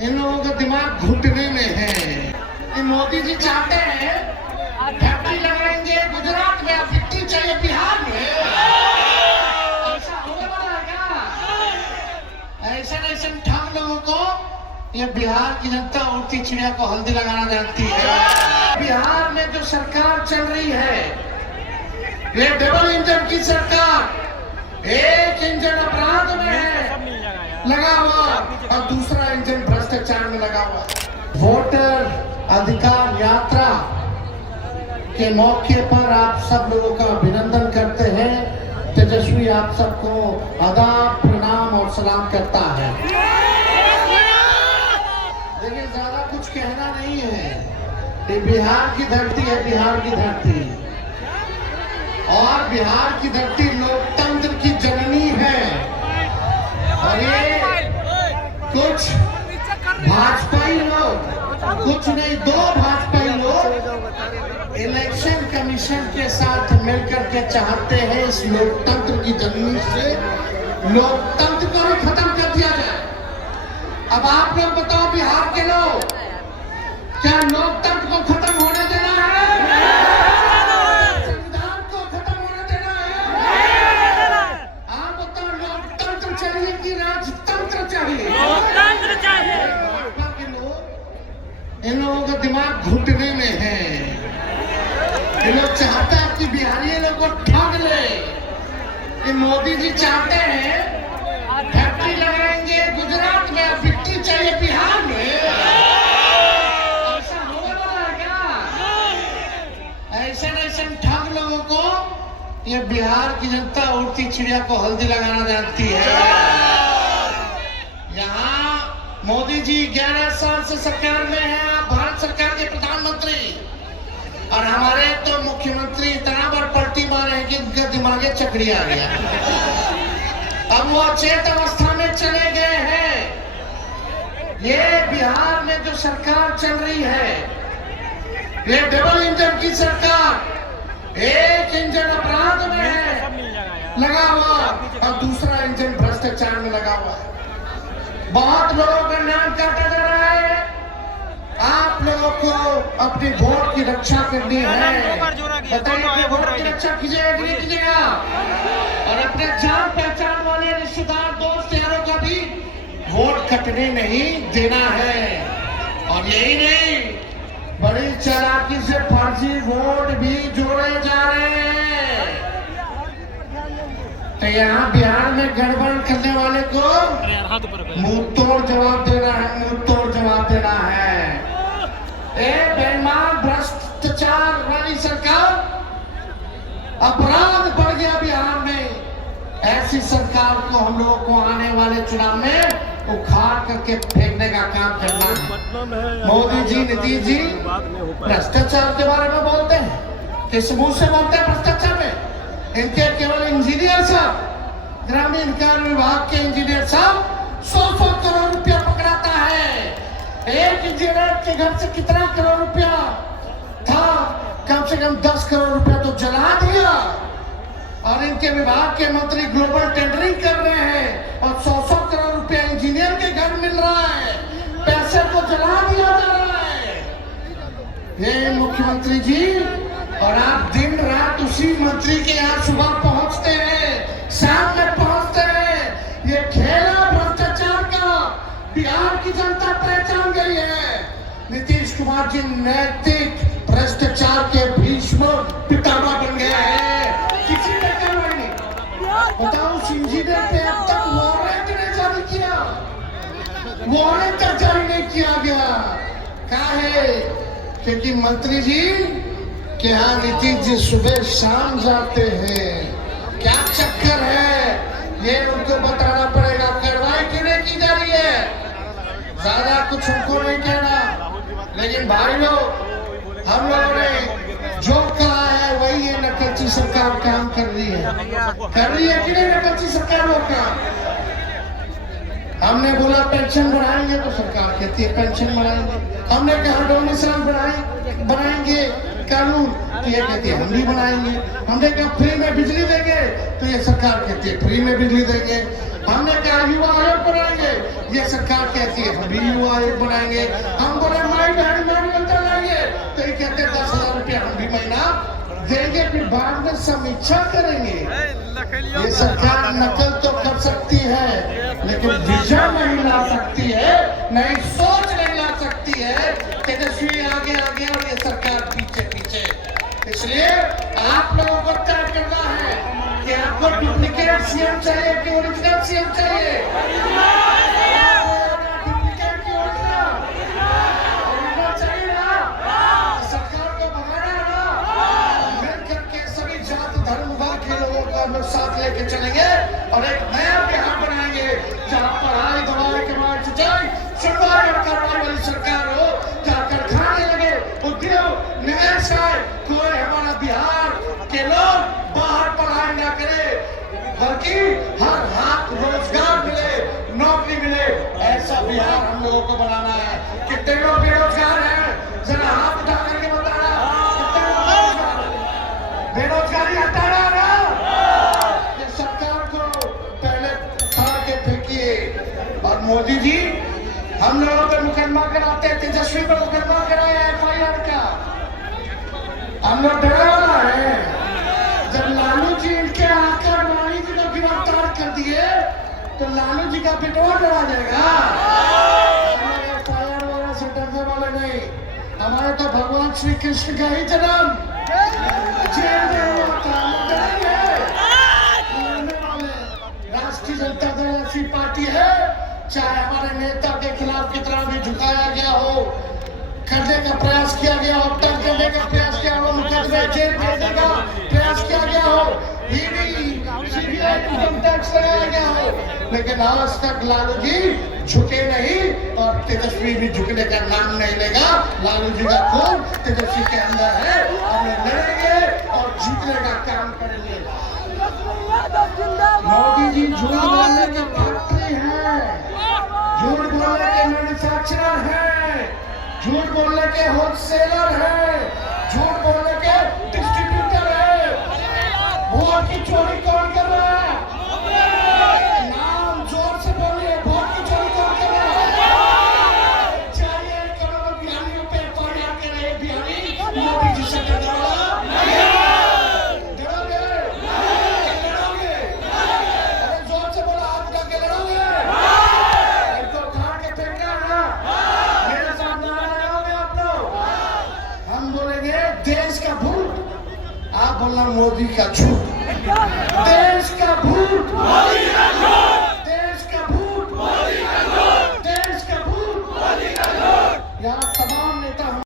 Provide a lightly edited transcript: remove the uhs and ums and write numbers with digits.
इन लोगों का दिमाग घुटने में है। मोदी जी चाहते हैं फैक्ट्री लगाएंगे गुजरात में, फैक्ट्री चाहिए बिहार में। ऐसा होने वाला है क्या? ऐसे ठग लोगों को ये बिहार की जनता उड़ती चिड़िया को हल्दी लगाना जानती है। बिहार में जो सरकार चल रही है ये डबल इंजन की सरकार, एक इंजन अपराध में है लगा हुआ और दूसरा इंजन भ्रष्टाचार में लगा हुआ। वोटर अधिकार यात्रा के मौके पर आप सब लोगों का अभिनंदन करते हैं। तेजस्वी आप सबको आदाब, प्रणाम और सलाम करता है। लेकिन ज्यादा कुछ कहना नहीं है। ये बिहार की धरती है, बिहार की धरती, और बिहार की धरती लोकतंत्र की जननी है। और ये कुछ भाजपाई लोग, कुछ नहीं, दो भाजपाई लोग इलेक्शन कमीशन के साथ मिलकर के चाहते हैं इस लोकतंत्र की जननी से लोकतंत्र को भी खत्म कर दिया जाए। अब आप लोग बताओ बिहार के लोग, क्या लोकतंत्र को खत्म होने देना है? संविधान को खत्म होने देना है? आप बताओ, लोकतंत्र चाहिए कि राजतंत्र चाहिए? लोकतंत्र चाहिए। भाजपा के लोग, इन लोगों का दिमाग घुटने में है। ये लोग चाहता है कि बिहारी लोग को ठग ले। ये मोदी जी चाहते हैं फैक्ट्री लगाएंगे गुजरात में, फैक्ट्री चाहिए बिहार में। ऐसा होने वाला है क्या? ऐसे ठग लोगों को ये बिहार की जनता उड़ती चिड़िया को हल्दी लगाना जानती है। यहाँ मोदी जी 11 साल से सरकार में है, आप भारत सरकार के प्रधानमंत्री, और हमारे तो मुख्यमंत्री इतना बार पलटी मारे हैं कि उनका दिमागे चक्री आ गया। अब वो अचेत अवस्था में चले गए हैं। ये बिहार में जो सरकार चल रही है ये डबल इंजन की सरकार, एक इंजन अपराध में है लगा हुआ और दूसरा इंजन भ्रष्टाचार में लगा हुआ है। बहुत लोगों का नाम काटा जा रहा है। आप लोगों को अपनी वोट की रक्षा करनी है। बताइए, वोट की रक्षा कीजिएगा कि नहीं कीजिएगा? और अपने जान पहचान वाले रिश्तेदार, दोस्त यारों का भी वोट कटने नहीं देना है। और यही नहीं, बड़ी चालाकी से फर्जी वोट भी जोड़े जा रहे हैं। तो यहाँ बिहार में गड़बड़ करने वाले को मुंह तोड़ जवाब देना है, मुंह तोड़ जवाब देना है। बेईमान भ्रष्टाचार वाली सरकार, अपराध बढ़ गया बिहार में। ऐसी सरकार को हम लोगों को आने वाले चुनाव में उखाड़ करके फेंकने का काम करना है। मोदी जी, नीतीश जी भ्रष्टाचार के बारे में बोलते हैं, किस मुंह से बोलते हैं भ्रष्टाचार में? इनके केवल इंजीनियर साहब, ग्रामीण कार्य विभाग के इंजीनियर साहब 100 करोड़ रुपया पकड़ाता है। एक इंजीनियर के घर से कितना करोड़ रुपया था? कम से कम 10 करोड़ रुपया तो जला दिया। और इनके विभाग के मंत्री ग्लोबल टेंडरिंग कर रहे हैं और 100 करोड़ रुपया इंजीनियर के घर मिल रहा है। पैसे को जला दिया जा रहा है। ये मुख्यमंत्री जी, और आप दिन रात उसी मंत्री के यहाँ सुबह पहुंचते हैं, शाम में पहुंचते हैं। ये खेला भ्रष्टाचार का बिहार की जनता पहचान गई है। नीतीश कुमार जी नैतिक भ्रष्टाचार के भीष्म पितामह बन गया है। किसी ने कार्रवाई नहीं। बताओ, उस इंजीनियर पे अब तक वारंट नहीं जारी किया, वारंट तक जारी नहीं किया गया। काहे? क्योंकि मंत्री जी के यहाँ नीतीश जी सुबह शाम जाते हैं। क्या चक्कर है ये उनको बताना पड़ेगा। कार्रवाई क्यों नहीं की जा रही है? ज्यादा कुछ उनको नहीं कहना, लेकिन भाई लोग, हम लोगों ने जो कहा है वही ये नकलची सरकार काम कर रही है। कर रही है कि नहीं नकलची सरकार लोग का? हमने बोला पेंशन बढ़ाएंगे तो सरकार कहती है पेंशन बढ़ाएंगे। हमने कहा डोमिसाइल बनाएंगे कानून, तो ये कहती है हम भी बनाएंगे। हमने कहा फ्री में बिजली देंगे, तो ये सरकार कहती है फ्री में बिजली देंगे। हमने कहा युवा आयोग बनाएंगे, ये सरकार कहती है हम भी युवा आयोग बनाएंगे। हम बोले माई बहन मानवता लाएंगे, तो ये कहते 10,000 रुपया हम भी महीना देंगे, फिर बाद में समीक्षा करेंगे। ये सरकार नकल तो कर सकती है लेकिन विजन नहीं ला सकती है, नई सोच नहीं ला सकती है। तेजस्वी आगे आगे और ये सरकार पीछे पीछे। इसलिए आप लोगों को तय करना है कि आपको डुप्लीकेट सीएम चाहिए कि ओरिजिनल सीएम चाहिए। डुप्लीकेट की ओरिजिनल चाहिए ना, सरकार को भगाना है ना। मिलकर के सभी जात धर्म वर्ग के लोगों को हम लोग साथ लेके चलेंगे और एक नया बिहार बनाएंगे जहाँ पढ़ाई दवाई कमाई सिंचाई सुनवाई और कार्रवाई वाली सरकार हो, जहाँ कारखाने लगे, उद्योग निवेश आए, कोई हमारा बिहार के लोग बाहर पढ़ाई ना करे बल्कि हर हाथ रोजगार मिले, नौकरी मिले, ऐसा बिहार हम लोगों को बनाना है। कितने लोग बेरोजगार हैं, जरा हाथ उठा करके बताना। कितने लोग बेरोजगारी हटाना ना, ये सरकार को पहले उखाड़ के फेंकिए। और मोदी जी हम लोगों पे मुकदमा कराते हैं, तेजस्वी पे मुकदमा कराया FIR का, हम लोग डराना है। जब लालू जी इनके आकर वाणी जी को गिरफ्तार कर दिए तो लालू जी का पेट्रोल डरा जाएगा। हमारे FIR वगैरह से डरने वाले नहीं, हमारे तो भगवान श्री कृष्ण का ही जन्म जेल में हुआ था। राष्ट्रीय जनता दल ऐसी पार्टी है, चाहे हमारे नेता के खिलाफ कितना भी झुकाया गया हो, करने का प्रयास किया गया हो, तंग करने का प्रयास किया हो, मुकदमे जेल भेजने का प्रयास किया गया हो, ईडी CBI इनकम टैक्स लगाया गया हो, लेकिन आज तक लालू जी झुके नहीं और तेजस्वी भी झुकने का नाम नहीं लेगा। लालू जी का खून तेजस्वी के अंदर है, हम लड़ेंगे और जीतने का काम करेंगे। मोदी जी झूठ बोलने के फैक्ट्री है, झूठ बोलने के मैन्युफैक्चरर है, झूठ बोलने के होलसेलर है, झूठ बोलने के डिस्ट्रीब्यूटर है। वोट की चोरी कौन कर रहा है? नाम जोर से बोलिए, वोट की चोरी कौन कर रहा है? चाहिए करोड़ों बिहारियों पे FIR के रहे बिहारी मोदी जी से डरोगे? लड़ोगे? अरे जोर से बोला, हाथ उठा के लड़ोगे? इनको उखाड़ के फेंकना है ना, मेरे साथ नारा लगाओगे आप लोग। हम बोलेंगे देश का भूत, आप बोलना मोदी का झूठ। देश का भूत, देश का भूत, देश का भूत। यहाँ